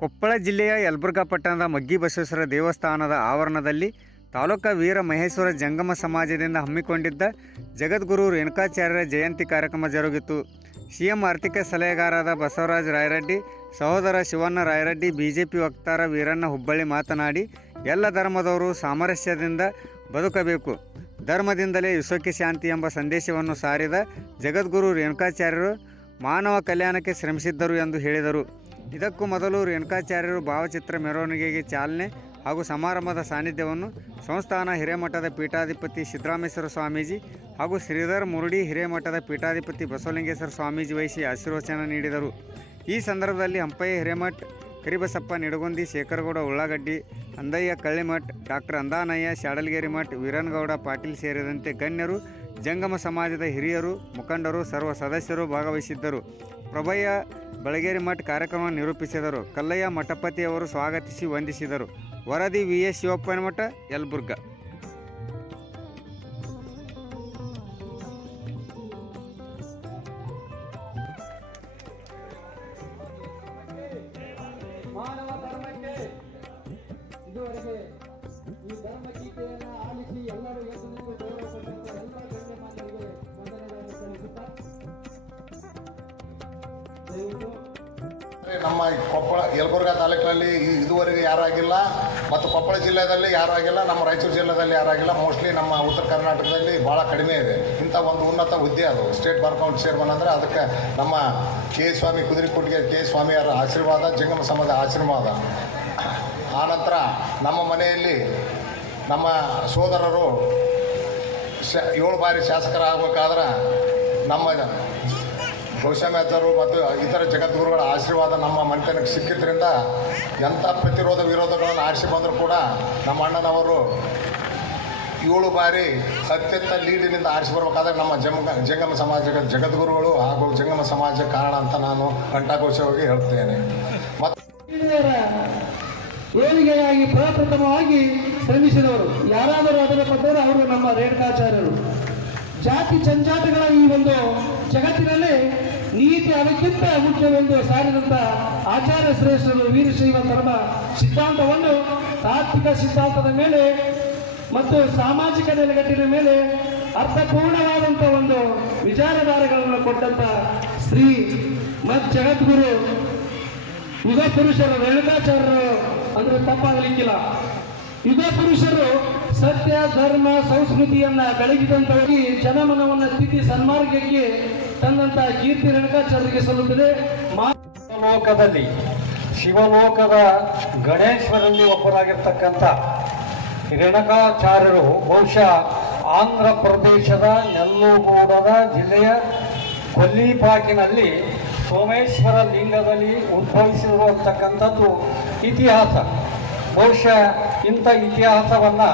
ಕೊಪ್ಪಳ ಜಿಲ್ಲೆಯ ಯಲಬುರ್ಗಾ ಪಟ್ಟಣದ ಮಗ್ಗಿ ಬಸವೇಶ್ವರ ದೇವಸ್ಥಾನದ ಆವರಣದಲ್ಲಿ ತಾಲೂಕಾ ವೀರ ಮಹೇಶ್ವರ ಜಂಗಮ ಸಮಾಜದಿಂದ ಹಮ್ಮಿಕೊಂಡಿದ್ದ ಜಗದ್ಗುರು ರೇಣುಕಾಚಾರ್ಯರ ಜಯಂತಿ ಕಾರ್ಯಕ್ರಮ ಜರುಗಿತು. ಸಿಎಂ ಆರ್ಥಿಕ ಸಲಹೆಗಾರರಾದ ಬಸವರಾಜ ರಾಯರೆಡ್ಡಿ, ಸಹೋದರ ಶಿವಣ್ಣ ರಾಯರೆಡ್ಡಿ, ಬಿಜೆಪಿ ವಕ್ತಾರ ವೀರಣ್ಣ ಹುಬ್ಬಳ್ಳಿ ಮಾತನಾಡಿ, ಎಲ್ಲ ಧರ್ಮದವರು ಸಾಮರಸ್ಯದಿಂದ ಬದುಕಬೇಕು, ಧರ್ಮದಿಂದಲೇ ವಿಶ್ವಕ್ಕೆ ಶಾಂತಿ ಎಂಬ ಸಂದೇಶವನ್ನು ಸಾರಿದ ಜಗದ್ಗುರು ರೇಣುಕಾಚಾರ್ಯರು ಮಾನವ ಕಲ್ಯಾಣಕ್ಕೆ ಶ್ರಮಿಸಿದ್ದರು ಎಂದು ಹೇಳಿದರು. ಇದಕ್ಕೂ ಮೊದಲು ರೇಣುಕಾಚಾರ್ಯರು ಭಾವಚಿತ್ರ ಮೆರವಣಿಗೆಗೆ ಚಾಲನೆ ಹಾಗೂ ಸಮಾರಂಭದ ಸಾನ್ನಿಧ್ಯವನ್ನು ಸಂಸ್ಥಾನ ಹಿರೇಮಠದ ಪೀಠಾಧಿಪತಿ ಸಿದ್ದರಾಮೇಶ್ವರ ಸ್ವಾಮೀಜಿ ಹಾಗೂ ಶ್ರೀಧರ್ ಮುರುಡಿ ಹಿರೇಮಠದ ಪೀಠಾಧಿಪತಿ ಬಸವಲಿಂಗೇಶ್ವರ ಸ್ವಾಮೀಜಿ ವಹಿಸಿ ಆಶೀರ್ವಚನ ನೀಡಿದರು. ಈ ಸಂದರ್ಭದಲ್ಲಿ ಹಂಪಯ್ಯ ಹಿರೇಮಠ್, ಕರಿಬಸಪ್ಪ ನಿಡಗುಂದಿ, ಶೇಖರಗೌಡ ಉಳ್ಳಾಗಡ್ಡಿ, ಅಂದಯ್ಯ ಕಳ್ಳಿಮಠ್, ಡಾಕ್ಟರ್ ಅಂದಾನಯ್ಯ ಶಾಡಲ್ಗೇರಿ ಮಠ್, ವೀರನಗೌಡ ಪಾಟೀಲ್ ಸೇರಿದಂತೆ ಗಣ್ಯರು, ಜಂಗಮ ಸಮಾಜದ ಹಿರಿಯರು, ಮುಖಂಡರು, ಸರ್ವ ಸದಸ್ಯರು ಭಾಗವಹಿಸಿದ್ದರು. ಪ್ರಭಯ್ಯ ಬಳಗೇರಿ ಮಠ್ ಕಾರ್ಯಕ್ರಮ ನಿರೂಪಿಸಿದರು. ಕಲ್ಲಯ್ಯ ಮಠಪತಿಯವರು ಸ್ವಾಗತಿಸಿ ವಂದಿಸಿದರು. ವರದಿ ವಿ.ಎಸ್. ಶಿವಪ್ಪನ ಮಠ, ಯಲಬುರ್ಗಾ. ಮಾನವ ಧರ್ಮಕ್ಕೆ ಇದುವರೆಗೆ ಈ ಧರ್ಮ ಗೀತೆಯನ್ನು ಆಲಿಸಿ ಎಲ್ಲರೂ ಎದ್ದು ನಿಂತು ಗೌರವ ಕೊಟ್ಟಂತ ಎಲ್ಲ ಗಣ್ಯಮಾನ್ಯರಿಗೆ ವಂದನೆಗಳನ್ನು ಸಲ್ಲಿಸುತ್ತಾ ನಮ್ಮ ಕೊಪ್ಪಳ ಯಲಬುರ್ಗಾ ತಾಲೂಕಿನಲ್ಲಿ ಇದುವರೆಗೆ ಯಾರಾಗಿಲ್ಲ, ಮತ್ತು ಕೊಪ್ಪಳ ಜಿಲ್ಲೆಯಲ್ಲಿ ಯಾರಾಗಿಲ್ಲ, ನಮ್ಮ ರಾಯಚೂರು ಜಿಲ್ಲೆಯಲ್ಲಿ ಯಾರಾಗಿಲ್ಲ. ಮೋಸ್ಟ್ಲಿ ನಮ್ಮ ಉತ್ತರ ಕರ್ನಾಟಕದಲ್ಲಿ ಭಾಳ ಕಡಿಮೆ ಇದೆ ಇಂಥ ಒಂದು ಉನ್ನತ ಹುದ್ದೆ. ಅದು ಸ್ಟೇಟ್ ಬಾರ್ ಕೌನ್ಸಿಲ್ ಚೇರ್ಮನ್ ಅಂದರೆ ಅದಕ್ಕೆ ನಮ್ಮ ಕೆ ಸ್ವಾಮಿ ಕುದುರೆಕೊಟ್ಟಿಗೆ ಕೆ ಸ್ವಾಮಿಯವರ ಆಶೀರ್ವಾದ, ಜಂಗಮ ಸಮಾಜದ ಆಶೀರ್ವಾದ. ಆನಂತರ ನಮ್ಮ ಮನೆಯಲ್ಲಿ ನಮ್ಮ ಸೋದರರು 7 ಬಾರಿ ಶಾಸಕರಾಗಬೇಕಾದ್ರೆ ನಮ್ಮ ಗೌಶಾಮ್ಯಾಚಾರ್ಯರು ಮತ್ತು ಇತರ ಜಗದ್ಗುರುಗಳ ಆಶೀರ್ವಾದ ನಮ್ಮ ಮನೆತನಕ್ಕೆ ಸಿಕ್ಕಿದ್ರಿಂದ ಎಂಥ ಪ್ರತಿರೋಧ ವಿರೋಧಗಳನ್ನು ಆರಿಸಿ ಬಂದರೂ ಕೂಡ ನಮ್ಮ ಅಣ್ಣನವರು 7 ಬಾರಿ ಅತ್ಯಂತ ಲೀಡಿನಿಂದ ಆರಿಸಿ ಬರಬೇಕಾದ್ರೆ ನಮ್ಮ ಜಂಗಮ ಸಮಾಜದ ಜಗದ್ಗುರುಗಳು ಹಾಗೂ ಜಂಗಮ ಸಮಾಜ ಕಾರಣ ಅಂತ ನಾನು ಕಂಠಘೋಷವಾಗಿ ಹೇಳ್ತೇನೆ. ಮತ್ತು ಏಳಿಗೆಯಾಗಿ ಪ್ರಪ್ರಥಮವಾಗಿ ಶ್ರಮಿಸಿದವರು ಯಾರಾದರೂ ಅದರ ಪಟ್ಟರೆ ಅವರು ನಮ್ಮ ರೇಣುಕಾಚಾರ್ಯರು. ಜಾತಿ ಜಂಜಾಟಗಳ ಈ ಒಂದು ಜಗತ್ತಿನಲ್ಲಿ ನೀತಿ ಅದಕ್ಕಿಂತ ಮುಖ್ಯವೆಂದು ಸಾರಿದಂಥ ಆಚಾರ್ಯ ಶ್ರೇಷ್ಠರು ವೀರಶೈವ ಧರ್ಮ ಸಿದ್ಧಾಂತವನ್ನು ತಾತ್ವಿಕ ಸಿದ್ಧಾಂತದ ಮೇಲೆ ಮತ್ತು ಸಾಮಾಜಿಕ ನೆಲೆಗಟ್ಟಿನ ಮೇಲೆ ಅರ್ಥಪೂರ್ಣವಾದಂಥ ಒಂದು ವಿಚಾರಧಾರೆಗಳನ್ನು ಕೊಟ್ಟಂಥ ಶ್ರೀ ಮತ್ ಜಗದ್ಗುರು ಯುಗ ಪುರುಷರು ರೇಣುಕಾಚಾರ್ಯರು ಅಂದರೆ ತಪ್ಪಾಗಲಿಕ್ಕಿಲ್ಲ. ಯುಗ ಪುರುಷರು ಸತ್ಯ, ಧರ್ಮ, ಸಂಸ್ಕೃತಿಯನ್ನ ಬೆಳಗಿದಂಥವರಿಗೆ ಜನಮನವನ್ನು ತಿದ್ದಿ ಸನ್ಮಾರ್ಗಕ್ಕೆ ತಂದಂತ ಕೀರ್ತಿ ರೇಣುಕಾಚಾರ್ಯರಿಗೆ ಸಲ್ಲುತ್ತದೆ. ಲೋಕದಲ್ಲಿ ಶಿವಲೋಕದ ಗಣೇಶ್ವರಲ್ಲಿ ಒಬ್ಬರಾಗಿರ್ತಕ್ಕಂಥ ರೇಣುಕಾಚಾರ್ಯರು ಬಹುಶಃ ಆಂಧ್ರ ಪ್ರದೇಶದ ನೆಲ್ಲೂಗೂಡದ ಜಿಲ್ಲೆಯ ಕೊಲ್ಲಿಪಾಕಿನಲ್ಲಿ ಸೋಮೇಶ್ವರ ಲಿಂಗದಲ್ಲಿ ಉದ್ಭವಿಸಿರುವಂತಕ್ಕಂಥದ್ದು ಇತಿಹಾಸ. ಬಹುಶಃ ಇಂಥ ಇತಿಹಾಸವನ್ನು